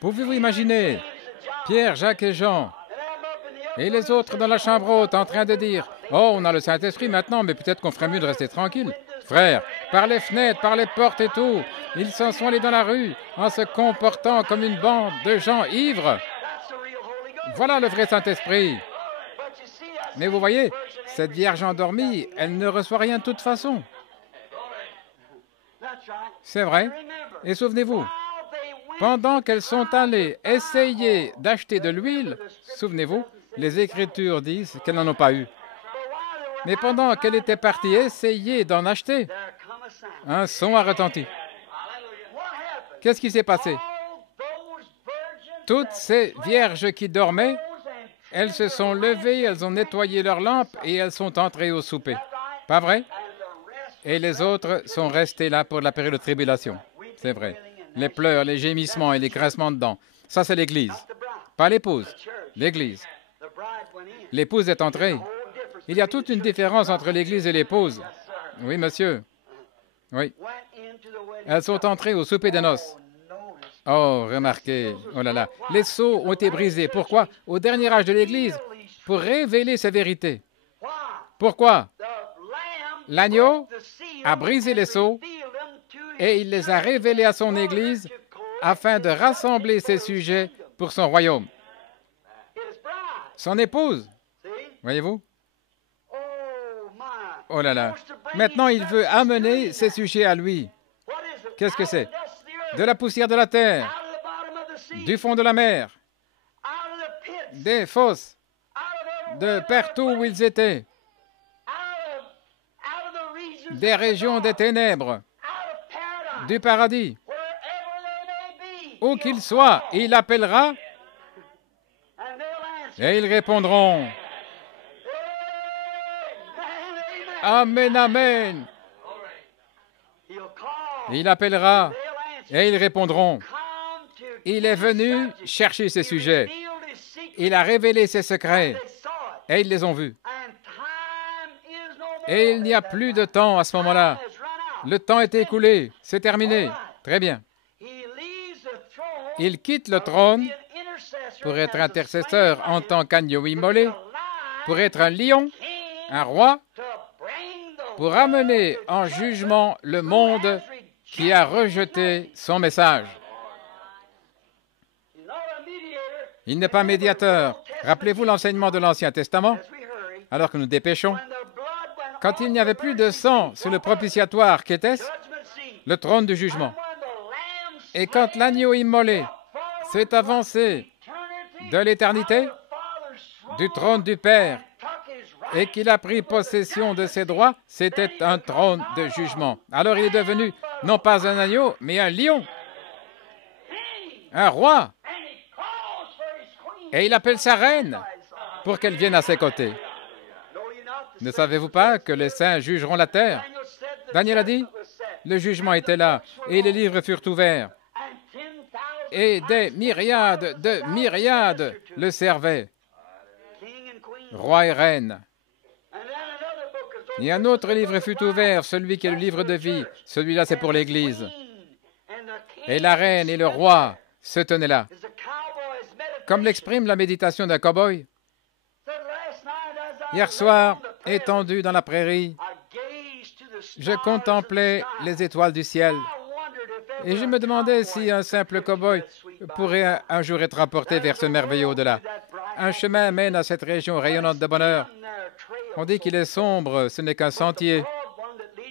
Pouvez-vous imaginer Pierre, Jacques et Jean et les autres dans la chambre haute en train de dire « Oh, on a le Saint-Esprit maintenant, mais peut-être qu'on ferait mieux de rester tranquille. » Frères, par les fenêtres, par les portes et tout, ils s'en sont allés dans la rue en se comportant comme une bande de gens ivres. Voilà le vrai Saint-Esprit. Mais vous voyez, cette Vierge endormie, elle ne reçoit rien de toute façon. C'est vrai. Et souvenez-vous, pendant qu'elles sont allées essayer d'acheter de l'huile, souvenez-vous, les Écritures disent qu'elles n'en ont pas eu. Mais pendant qu'elle était partie essayer d'en acheter, un son a retenti. Qu'est-ce qui s'est passé? Toutes ces vierges qui dormaient, elles se sont levées, elles ont nettoyé leurs lampes et elles sont entrées au souper. Pas vrai? Et les autres sont restées là pour la période de tribulation. C'est vrai. Les pleurs, les gémissements et les grincements de dents. Ça, c'est l'Église. Pas l'épouse, l'Église. L'épouse est entrée. Il y a toute une différence entre l'Église et l'épouse. Oui, monsieur. Oui. Elles sont entrées au souper des noces. Oh, remarquez. Oh là là. Les sceaux ont été brisés. Pourquoi? Au dernier âge de l'Église, pour révéler sa vérité. Pourquoi? L'agneau a brisé les sceaux et il les a révélés à son Église afin de rassembler ses sujets pour son royaume. Son épouse, voyez-vous? Oh là là. Maintenant, il veut amener ses sujets à lui. Qu'est-ce que c'est? De la poussière de la terre, du fond de la mer, des fosses, de partout où ils étaient, des régions des ténèbres, du paradis. Où qu'ils soient, il appellera et ils répondront « Amen, Amen ». Il appellera et ils répondront « Il est venu chercher ses sujets. Il a révélé ses secrets et ils les ont vus. » Et il n'y a plus de temps à ce moment-là. Le temps est écoulé, c'est terminé. Très bien. Il quitte le trône pour être intercesseur en tant qu'agneau immolé, pour être un lion, un roi, pour amener en jugement le monde qui a rejeté son message. Il n'est pas médiateur. Rappelez-vous l'enseignement de l'Ancien Testament, alors que nous dépêchons. Quand il n'y avait plus de sang sur le propitiatoire, qu'était-ce? Le trône du jugement. Et quand l'agneau immolé s'est avancé de l'éternité, du trône du Père, et qu'il a pris possession de ses droits, c'était un trône de jugement. Alors il est devenu non pas un agneau, mais un lion, un roi. Et il appelle sa reine pour qu'elle vienne à ses côtés. Ne savez-vous pas que les saints jugeront la terre? Daniel a dit, le jugement était là, et les livres furent ouverts. Et des myriades de myriades le servaient, roi et reine. Et un autre livre fut ouvert, celui qui est le livre de vie. Celui-là, c'est pour l'Église. Et la reine et le roi se tenaient là. Comme l'exprime la méditation d'un cow-boy. Hier soir, étendu dans la prairie, je contemplais les étoiles du ciel. Et je me demandais si un simple cow-boy pourrait un jour être apporté vers ce merveilleux au-delà. Un chemin mène à cette région rayonnante de bonheur. On dit qu'il est sombre, ce n'est qu'un sentier.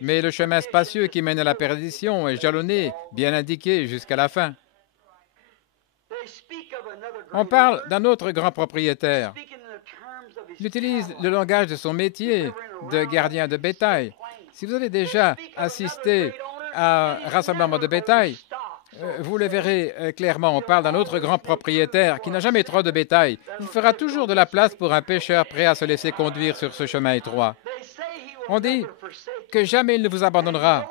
Mais le chemin spacieux qui mène à la perdition est jalonné, bien indiqué jusqu'à la fin. On parle d'un autre grand propriétaire. Il utilise le langage de son métier de gardien de bétail. Si vous avez déjà assisté à un rassemblement de bétail, vous le verrez clairement. On parle d'un autre grand propriétaire qui n'a jamais trop de bétail. Il fera toujours de la place pour un pêcheur prêt à se laisser conduire sur ce chemin étroit. On dit que jamais il ne vous abandonnera,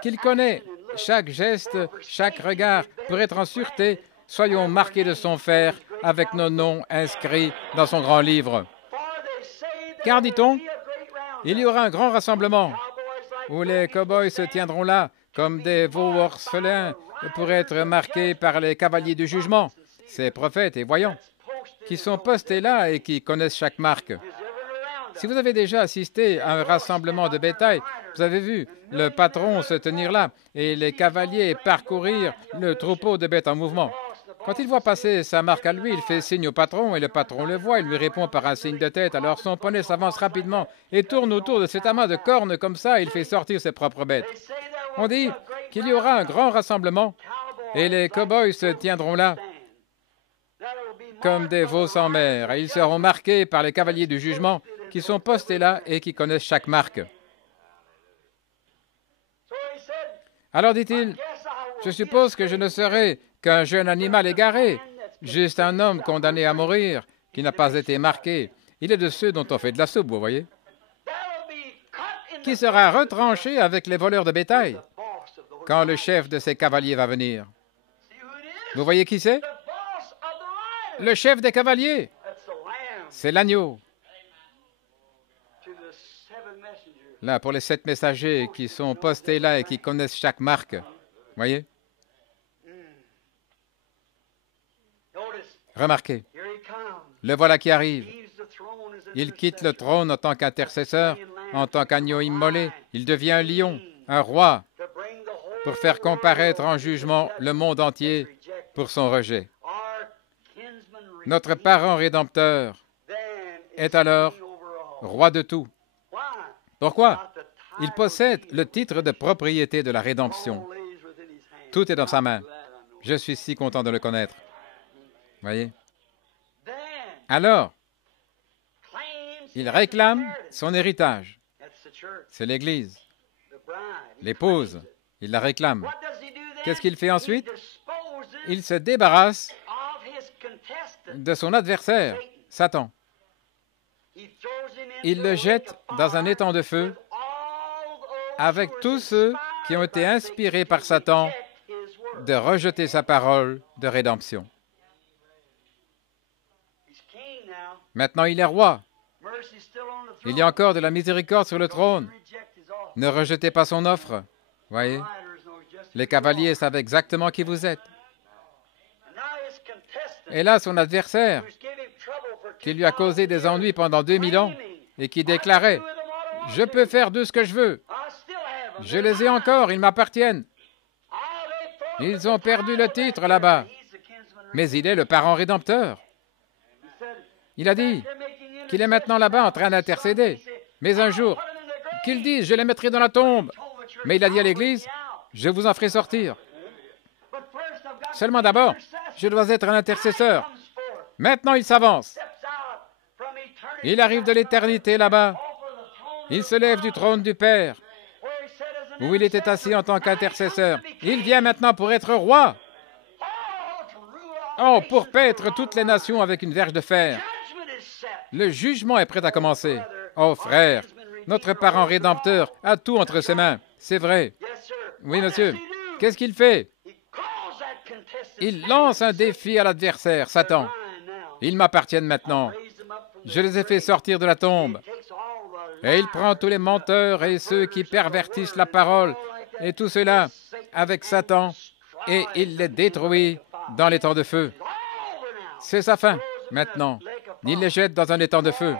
qu'il connaît chaque geste, chaque regard pour être en sûreté. Soyons marqués de son fer avec nos noms inscrits dans son grand livre. Car, dit-on, il y aura un grand rassemblement où les cow-boys se tiendront là comme des veaux orphelins pourrait être marqué par les cavaliers du jugement, ces prophètes et voyants, qui sont postés là et qui connaissent chaque marque. Si vous avez déjà assisté à un rassemblement de bétail, vous avez vu le patron se tenir là et les cavaliers parcourir le troupeau de bêtes en mouvement. Quand il voit passer sa marque à lui, il fait signe au patron et le patron le voit, il lui répond par un signe de tête. Alors son poney s'avance rapidement et tourne autour de cet amas de cornes comme ça, il fait sortir ses propres bêtes. On dit qu'il y aura un grand rassemblement et les cow-boys se tiendront là comme des veaux sans mère et ils seront marqués par les cavaliers du jugement qui sont postés là et qui connaissent chaque marque. Alors dit-il, je suppose que je ne serai qu'un jeune animal égaré, juste un homme condamné à mourir, qui n'a pas été marqué. Il est de ceux dont on fait de la soupe, vous voyez, qui sera retranché avec les voleurs de bétail quand le chef de ces cavaliers va venir. Vous voyez qui c'est? Le chef des cavaliers, c'est l'agneau. Là, pour les 7 messagers qui sont postés là et qui connaissent chaque marque. Voyez? Remarquez, le voilà qui arrive. Il quitte le trône en tant qu'intercesseur, en tant qu'agneau immolé. Il devient un lion, un roi, pour faire comparaître en jugement le monde entier pour son rejet. Notre parent rédempteur est alors roi de tout. Pourquoi? Il possède le titre de propriété de la rédemption. Tout est dans sa main. Je suis si content de le connaître. Voyez? Alors, il réclame son héritage. C'est l'Église. L'épouse, il la réclame. Qu'est-ce qu'il fait ensuite? Il se débarrasse de son adversaire, Satan. Il le jette dans un étang de feu avec tous ceux qui ont été inspirés par Satan de rejeter sa parole de rédemption. Maintenant, il est roi. Il y a encore de la miséricorde sur le trône. Ne rejetez pas son offre. Voyez? Les cavaliers savent exactement qui vous êtes. Et là, son adversaire, qui lui a causé des ennuis pendant 2000 ans et qui déclarait « Je peux faire de ce que je veux. Je les ai encore, ils m'appartiennent. » Ils ont perdu le titre là-bas. Mais il est le parent rédempteur. Il a dit qu'il est maintenant là-bas en train d'intercéder. Mais un jour, qu'il dise « Je les mettrai dans la tombe. » Mais il a dit à l'Église « Je vous en ferai sortir. » Seulement d'abord, je dois être un intercesseur. Maintenant, il s'avance. Il arrive de l'éternité là-bas. Il se lève du trône du Père, où il était assis en tant qu'intercesseur. Il vient maintenant pour être roi. Oh, pour paître toutes les nations avec une verge de fer. Le jugement est prêt à commencer. Oh, frère, notre parent rédempteur a tout entre ses mains. C'est vrai. Oui, monsieur. Qu'est-ce qu'il fait? Il lance un défi à l'adversaire, Satan. Ils m'appartiennent maintenant. Je les ai fait sortir de la tombe. Et il prend tous les menteurs et ceux qui pervertissent la parole et tout cela avec Satan et il les détruit dans l'étang de feu. C'est sa fin, maintenant. Il les jette dans un étang de feu.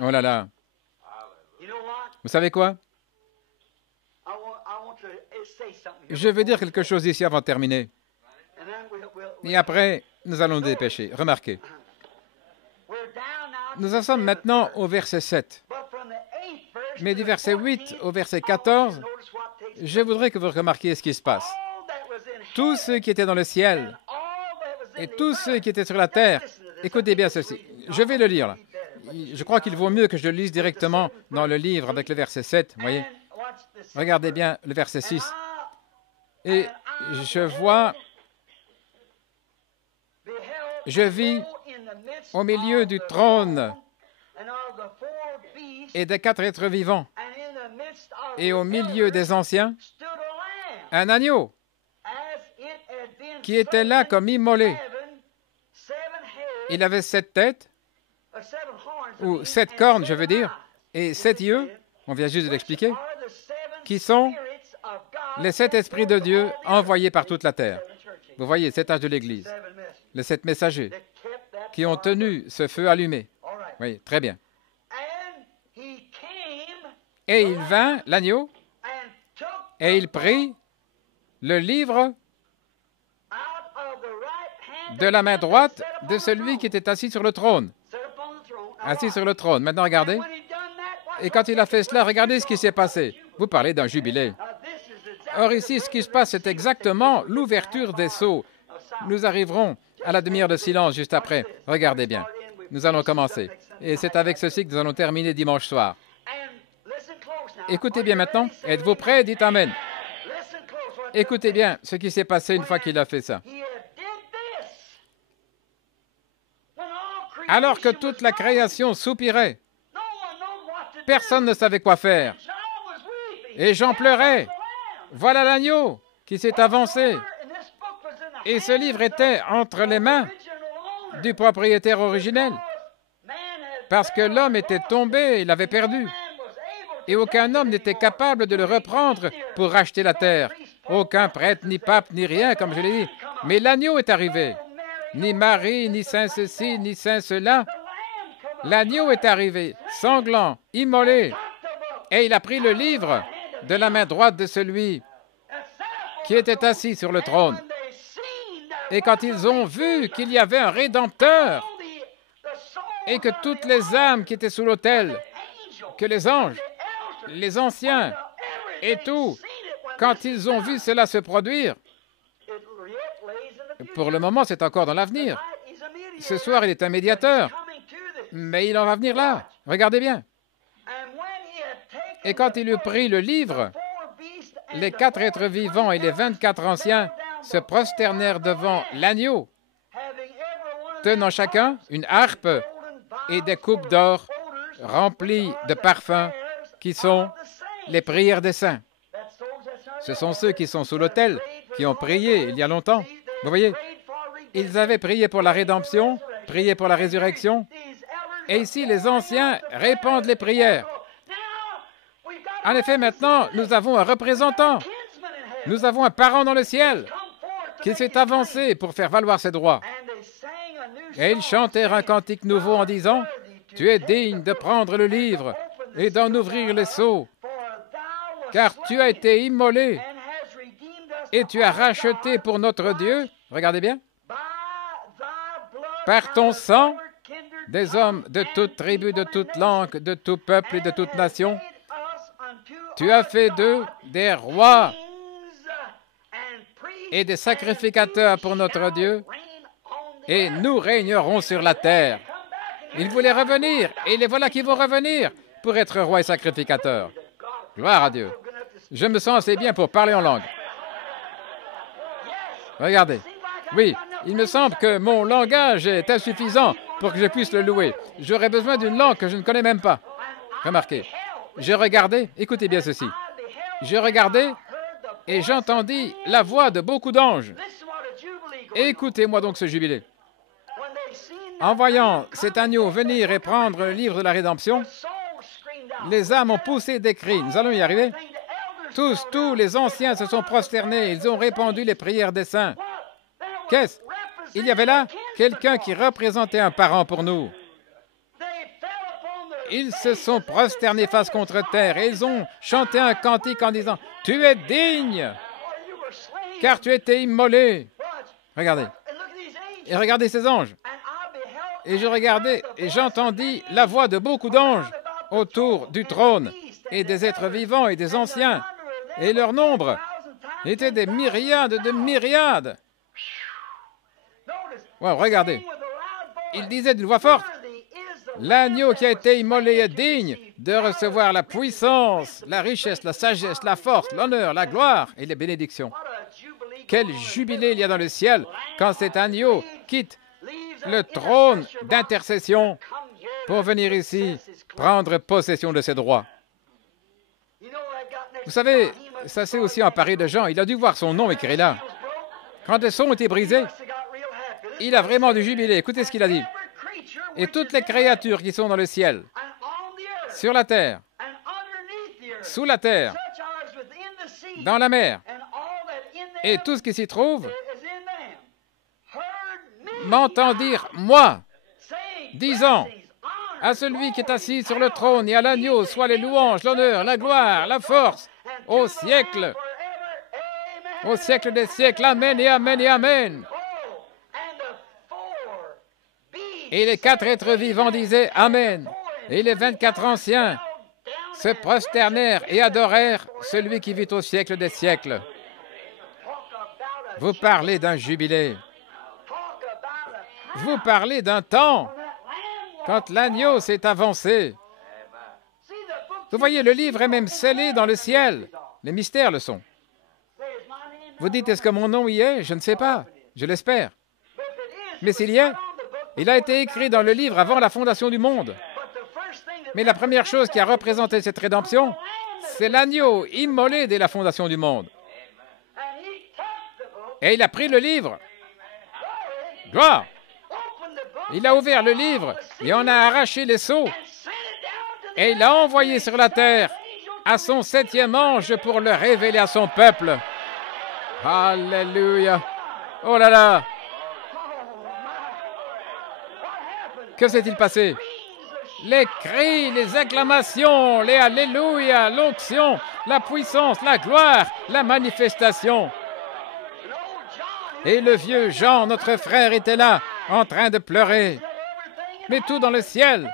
Oh là là. Vous savez quoi? Je veux dire quelque chose ici avant de terminer. Et après, nous allons nous dépêcher. Remarquez. Nous en sommes maintenant au verset 7. Mais du verset 8 au verset 14, je voudrais que vous remarquiez ce qui se passe. Tous ceux qui étaient dans le ciel et tous ceux qui étaient sur la terre, écoutez bien ceci. Je vais le lire là. Je crois qu'il vaut mieux que je le lise directement dans le livre avec le verset 7. Voyez? Regardez bien le verset 6. Et je vis au milieu du trône et des 4 êtres vivants, et au milieu des anciens, un agneau qui était là comme immolé. Il avait 7 têtes, ou 7 cornes, je veux dire, et 7 yeux, on vient juste de l'expliquer, qui sont les 7 esprits de Dieu envoyés par toute la terre. Vous voyez, 7 âges de l'Église, les 7 messagers qui ont tenu ce feu allumé. Oui, très bien. Et il vint, l'agneau, et il prit le livre de la main droite de celui qui était assis sur le trône. Assis sur le trône. Maintenant, regardez. Et quand il a fait cela, regardez ce qui s'est passé. Vous parlez d'un jubilé. Or ici, ce qui se passe, c'est exactement l'ouverture des sceaux. Nous arriverons à la demi-heure de silence juste après. Regardez bien. Nous allons commencer. Et c'est avec ceci que nous allons terminer dimanche soir. Écoutez bien maintenant. Êtes-vous prêts? Dites Amen. Écoutez bien ce qui s'est passé une fois qu'il a fait ça. Alors que toute la création soupirait, personne ne savait quoi faire. Et Jean pleurait. Voilà l'agneau qui s'est avancé. Et ce livre était entre les mains du propriétaire originel. Parce que l'homme était tombé, il l'avait perdu. Et aucun homme n'était capable de le reprendre pour racheter la terre. Aucun prêtre, ni pape, ni rien, comme je l'ai dit. Mais l'agneau est arrivé. Ni Marie, ni saint ceci, ni saint cela. L'agneau est arrivé, sanglant, immolé. Et il a pris le livre de la main droite de celui qui était assis sur le trône. Et quand ils ont vu qu'il y avait un Rédempteur et que toutes les âmes qui étaient sous l'autel, que les anges, les anciens et tout, quand ils ont vu cela se produire, pour le moment, c'est encore dans l'avenir. Ce soir, il est un médiateur, mais il en va venir là. Regardez bien. Et quand il eut pris le livre, les 4 êtres vivants et les 24 anciens se prosternèrent devant l'agneau, tenant chacun une harpe et des coupes d'or remplies de parfums qui sont les prières des saints. Ce sont ceux qui sont sous l'autel, qui ont prié il y a longtemps. Vous voyez, ils avaient prié pour la rédemption, prié pour la résurrection, et ici les anciens répandent les prières. En effet, maintenant, nous avons un représentant, nous avons un parent dans le ciel qui s'est avancé pour faire valoir ses droits. Et ils chantèrent un cantique nouveau en disant, « Tu es digne de prendre le livre et d'en ouvrir les sceaux, car tu as été immolé et tu as racheté pour notre Dieu, regardez bien, par ton sang, des hommes de toute tribu, de toute langue, de tout peuple et de toute nation. Tu as fait d'eux des rois et des sacrificateurs pour notre Dieu, et nous régnerons sur la terre. » Ils voulaient revenir, et les voilà qui vont revenir pour être rois et sacrificateurs. Gloire à Dieu. Je me sens assez bien pour parler en langue. Regardez. Oui, il me semble que mon langage est insuffisant pour que je puisse le louer. J'aurais besoin d'une langue que je ne connais même pas. Remarquez, je regardais, écoutez bien ceci, je regardais et j'entendis la voix de beaucoup d'anges. Écoutez-moi donc ce jubilé. En voyant cet agneau venir et prendre le livre de la rédemption, les âmes ont poussé des cris. Nous allons y arriver. Tous les anciens se sont prosternés. Ils ont répandu les prières des saints. Qu'est-ce? Il y avait là quelqu'un qui représentait un parent pour nous. Ils se sont prosternés face contre terre et ils ont chanté un cantique en disant, « Tu es digne, car tu étais immolé. » Regardez. Et regardez ces anges. Et je regardais et j'entendis la voix de beaucoup d'anges autour du trône et des êtres vivants et des anciens. Et leur nombre était des myriades de myriades. Wow, regardez. Il disait d'une voix forte, « L'agneau qui a été immolé est digne de recevoir la puissance, la richesse, la sagesse, la force, l'honneur, la gloire et les bénédictions. » Quel jubilé il y a dans le ciel quand cet agneau quitte le trône d'intercession pour venir ici prendre possession de ses droits. Vous savez, ça s'est aussi emparé de Jean. Il a dû voir son nom écrit là. Quand les sceaux ont été brisés, il a vraiment dû jubiler. Écoutez ce qu'il a dit. « Et toutes les créatures qui sont dans le ciel, sur la terre, sous la terre, dans la mer, et tout ce qui s'y trouve m'entend dire, moi, disant, à celui qui est assis sur le trône et à l'agneau, soit les louanges, l'honneur, la gloire, la force, au siècle des siècles. Amen et amen et amen. Et les 4 êtres vivants disaient Amen. Et les 24 anciens se prosternèrent et adorèrent celui qui vit au siècle des siècles. Vous parlez d'un jubilé. Vous parlez d'un temps quand l'agneau s'est avancé. Vous voyez, le livre est même scellé dans le ciel. Les mystères le sont. Vous dites, est-ce que mon nom y est? Je ne sais pas. Je l'espère. Mais s'il y est, il a été écrit dans le livre avant la fondation du monde. Mais la première chose qui a représenté cette rédemption, c'est l'agneau immolé dès la fondation du monde. Et il a pris le livre. Gloire! Il a ouvert le livre et on a arraché les sceaux. Et il l'a envoyé sur la terre à son 7e ange pour le révéler à son peuple. Alléluia! Oh là là! Que s'est-il passé? Les cris, les acclamations, les alléluia, l'onction, la puissance, la gloire, la manifestation. Et le vieux Jean, notre frère, était là, en train de pleurer. Mais tout dans le ciel,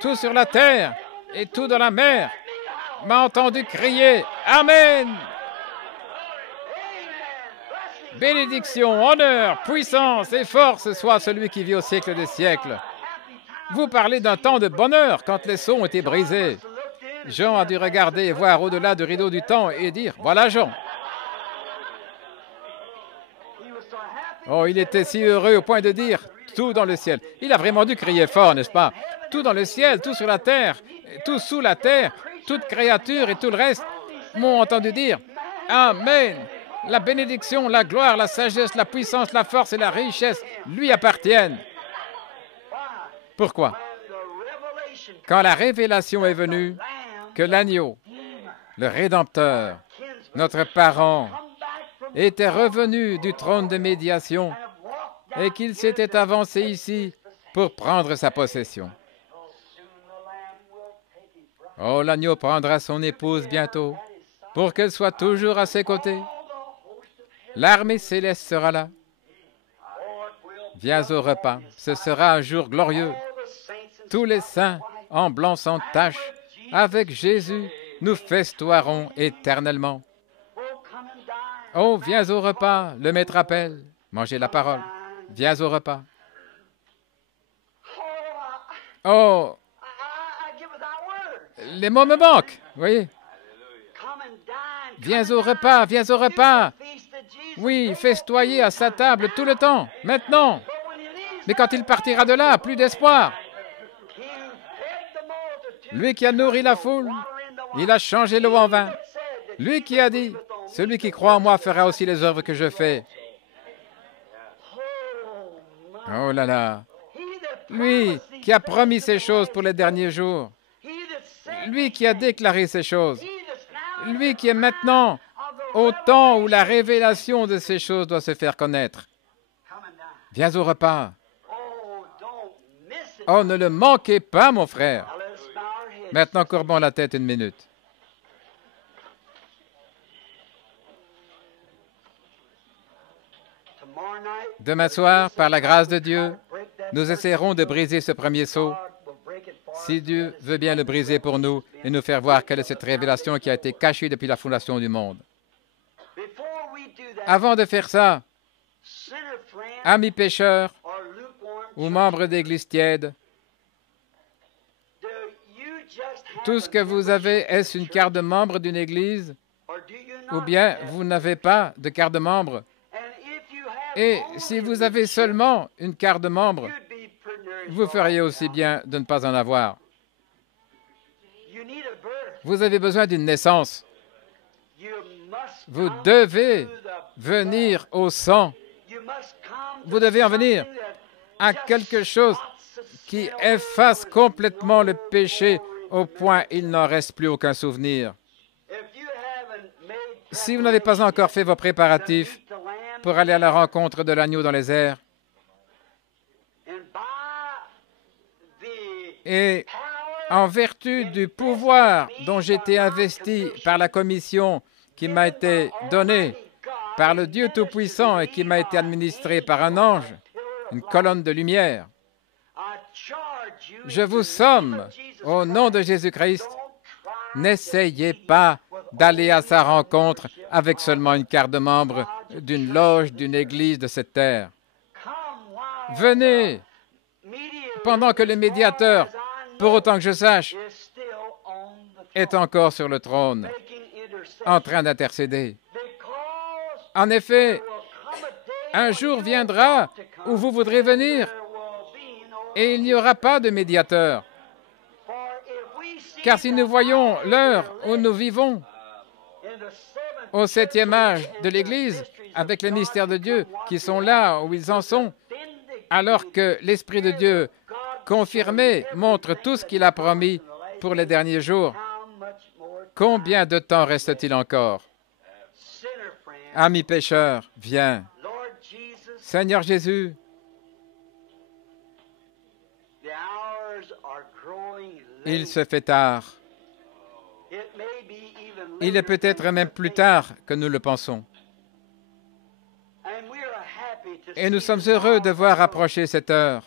tout sur la terre et tout dans la mer m'a entendu crier « Amen !» Bénédiction, honneur, puissance et force soit celui qui vit au siècle des siècles. Vous parlez d'un temps de bonheur quand les sceaux ont été brisés. Jean a dû regarder et voir au-delà du rideau du temps et dire « Voilà Jean !» Oh, il était si heureux au point de dire « Tout dans le ciel ». Il a vraiment dû crier fort, n'est-ce pas? Tout dans le ciel, tout sur la terre, tout sous la terre, toute créature et tout le reste m'ont entendu dire « Amen ». La bénédiction, la gloire, la sagesse, la puissance, la force et la richesse lui appartiennent. Pourquoi? Quand la révélation est venue, que l'agneau, le Rédempteur, notre parent, était revenu du trône de médiation et qu'il s'était avancé ici pour prendre sa possession. Oh, l'agneau prendra son épouse bientôt pour qu'elle soit toujours à ses côtés. L'armée céleste sera là. Viens au repas. Ce sera un jour glorieux. Tous les saints, en blanc sans tache, avec Jésus, nous festoierons éternellement. Oh, viens au repas, le maître appelle. Mangez la parole. Viens au repas. Oh, les mots me manquent, vous voyez. Viens au repas, viens au repas. Oui, festoyer à sa table tout le temps, maintenant. Mais quand il partira de là, plus d'espoir. Lui qui a nourri la foule, il a changé l'eau en vin. Lui qui a dit, celui qui croit en moi fera aussi les œuvres que je fais. Oh là là. Lui qui a promis ces choses pour les derniers jours. Lui qui a déclaré ces choses. Lui qui est maintenant au temps où la révélation de ces choses doit se faire connaître. Viens au repas. Oh, ne le manquez pas, mon frère. Maintenant, courbons la tête une minute. Demain soir, par la grâce de Dieu, nous essaierons de briser ce premier sceau. Si Dieu veut bien le briser pour nous et nous faire voir quelle est cette révélation qui a été cachée depuis la fondation du monde. Avant de faire ça, amis pécheurs ou membres d'église tiède, tout ce que vous avez, est-ce une carte de membre d'une église ou bien vous n'avez pas de carte de membre? Et si vous avez seulement une carte de membre, vous feriez aussi bien de ne pas en avoir. Vous avez besoin d'une naissance. Vous devez venir au sang. Vous devez en venir à quelque chose qui efface complètement le péché au point il n'en reste plus aucun souvenir. Si vous n'avez pas encore fait vos préparatifs pour aller à la rencontre de l'agneau dans les airs, et en vertu du pouvoir dont j'ai été investi par la commission qui m'a été donnée par le Dieu Tout-Puissant et qui m'a été administré par un ange, une colonne de lumière, je vous somme, au nom de Jésus-Christ, n'essayez pas d'aller à sa rencontre avec seulement une carte de membre d'une loge, d'une église de cette terre. Venez pendant que le médiateur, pour autant que je sache, est encore sur le trône, en train d'intercéder. En effet, un jour viendra où vous voudrez venir et il n'y aura pas de médiateur. Car si nous voyons l'heure où nous vivons, au 7e âge de l'Église, avec les mystères de Dieu qui sont là où ils en sont, alors que l'Esprit de Dieu confirmé montre tout ce qu'il a promis pour les derniers jours, combien de temps reste-t-il encore? Ami pécheur, viens. Seigneur Jésus, il se fait tard. Il est peut-être même plus tard que nous le pensons. Et nous sommes heureux de voir approcher cette heure.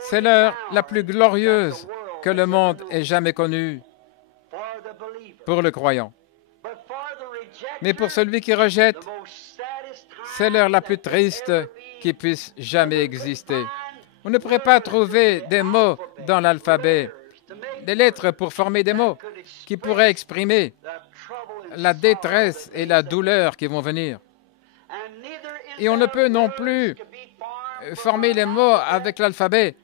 C'est l'heure la plus glorieuse que le monde ait jamais connue pour le croyant. Mais pour celui qui rejette, c'est l'heure la plus triste qui puisse jamais exister. On ne pourrait pas trouver des mots dans l'alphabet, des lettres pour former des mots qui pourraient exprimer la détresse et la douleur qui vont venir. Et on ne peut non plus former les mots avec l'alphabet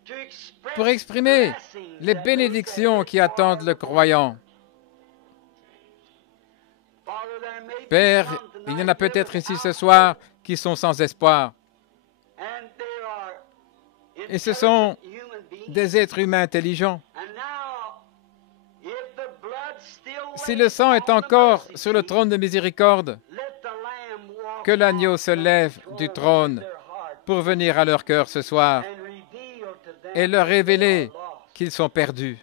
pour exprimer les bénédictions qui attendent le croyant. Père, il y en a peut-être ici ce soir qui sont sans espoir. Et ce sont des êtres humains intelligents. Si le sang est encore sur le trône de miséricorde, que l'agneau se lève du trône pour venir à leur cœur ce soir et leur révéler qu'ils sont perdus.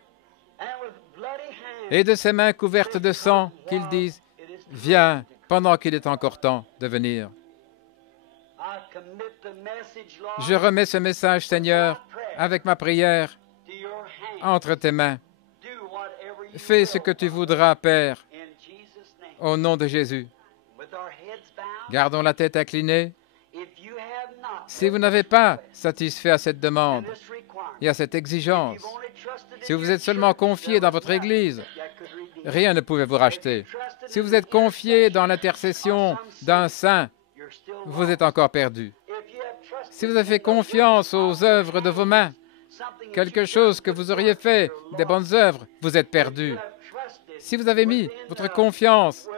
Et de ses mains couvertes de sang, qu'ils disent, « Viens, pendant qu'il est encore temps de venir. » Je remets ce message, Seigneur, avec ma prière, entre tes mains. Fais ce que tu voudras, Père, au nom de Jésus. Gardons la tête inclinée. Si vous n'avez pas satisfait à cette demande et à cette exigence, si vous êtes seulement confié dans votre Église, rien ne pouvait vous racheter. Si vous êtes confié dans l'intercession d'un saint, vous êtes encore perdu. Si vous avez fait confiance aux œuvres de vos mains, quelque chose que vous auriez fait, des bonnes œuvres, vous êtes perdu. Si vous avez mis votre confiance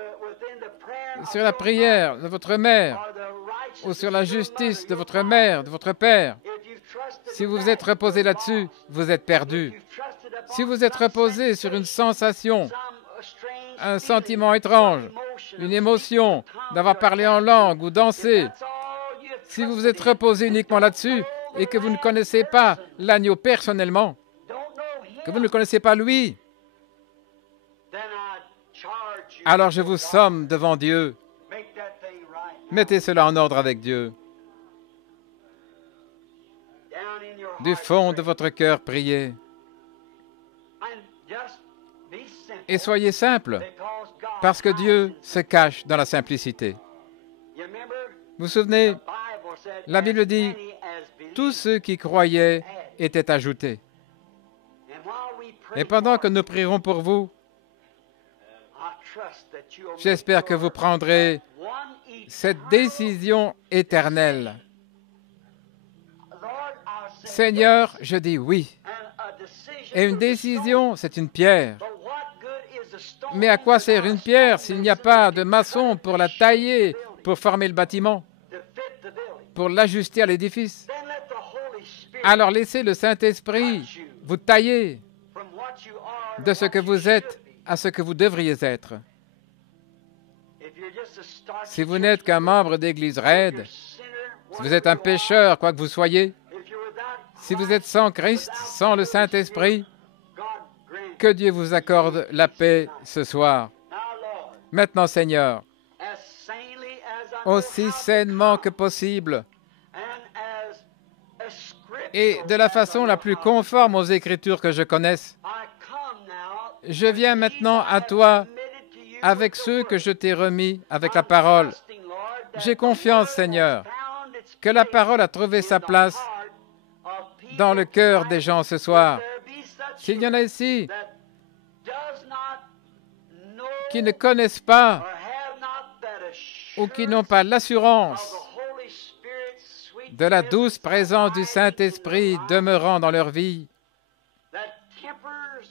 sur la prière de votre mère ou sur la justice de votre mère, de votre père, si vous vous êtes reposé là-dessus, vous êtes perdu. Si vous êtes reposé sur une sensation, un sentiment étrange, une émotion d'avoir parlé en langue ou dansé, si vous vous êtes reposé uniquement là-dessus et que vous ne connaissez pas l'agneau personnellement, que vous ne le connaissez pas lui, alors je vous somme devant Dieu. Mettez cela en ordre avec Dieu. Du fond de votre cœur, priez. Et soyez simple, parce que Dieu se cache dans la simplicité. Vous vous souvenez, la Bible dit, tous ceux qui croyaient étaient ajoutés. Et pendant que nous prierons pour vous, j'espère que vous prendrez cette décision éternelle. Seigneur, je dis oui. Et une décision, c'est une pierre. Mais à quoi sert une pierre s'il n'y a pas de maçon pour la tailler, pour former le bâtiment, pour l'ajuster à l'édifice? Alors laissez le Saint-Esprit vous tailler de ce que vous êtes à ce que vous devriez être. Si vous n'êtes qu'un membre d'Église raide, si vous êtes un pécheur, quoi que vous soyez, si vous êtes sans Christ, sans le Saint-Esprit, que Dieu vous accorde la paix ce soir. Maintenant, Seigneur, aussi sainement que possible et de la façon la plus conforme aux Écritures que je connaisse, je viens maintenant à toi avec ceux que je t'ai remis avec la parole. J'ai confiance, Seigneur, que la parole a trouvé sa place dans le cœur des gens ce soir. S'il y en a ici qui ne connaissent pas ou qui n'ont pas l'assurance de la douce présence du Saint-Esprit demeurant dans leur vie,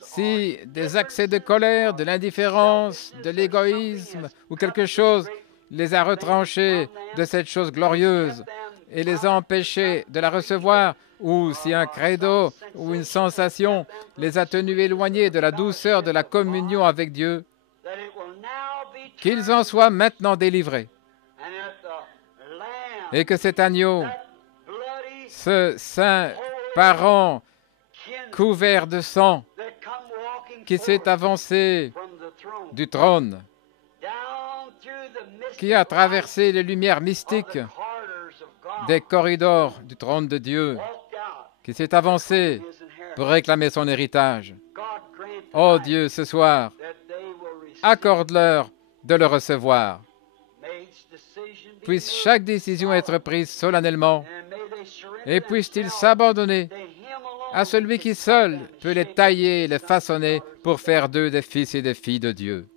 si des accès de colère, de l'indifférence, de l'égoïsme ou quelque chose les a retranchés de cette chose glorieuse et les a empêchés de la recevoir, ou si un credo ou une sensation les a tenus éloignés de la douceur de la communion avec Dieu, qu'ils en soient maintenant délivrés. Et que cet agneau, ce saint parent couvert de sang qui s'est avancé du trône, qui a traversé les lumières mystiques des corridors du trône de Dieu, qui s'est avancé pour réclamer son héritage. Oh Dieu, ce soir, accorde-leur de le recevoir. Puisse chaque décision être prise solennellement et puisse-t-il s'abandonner à celui qui seul peut les tailler et les façonner pour faire d'eux des fils et des filles de Dieu.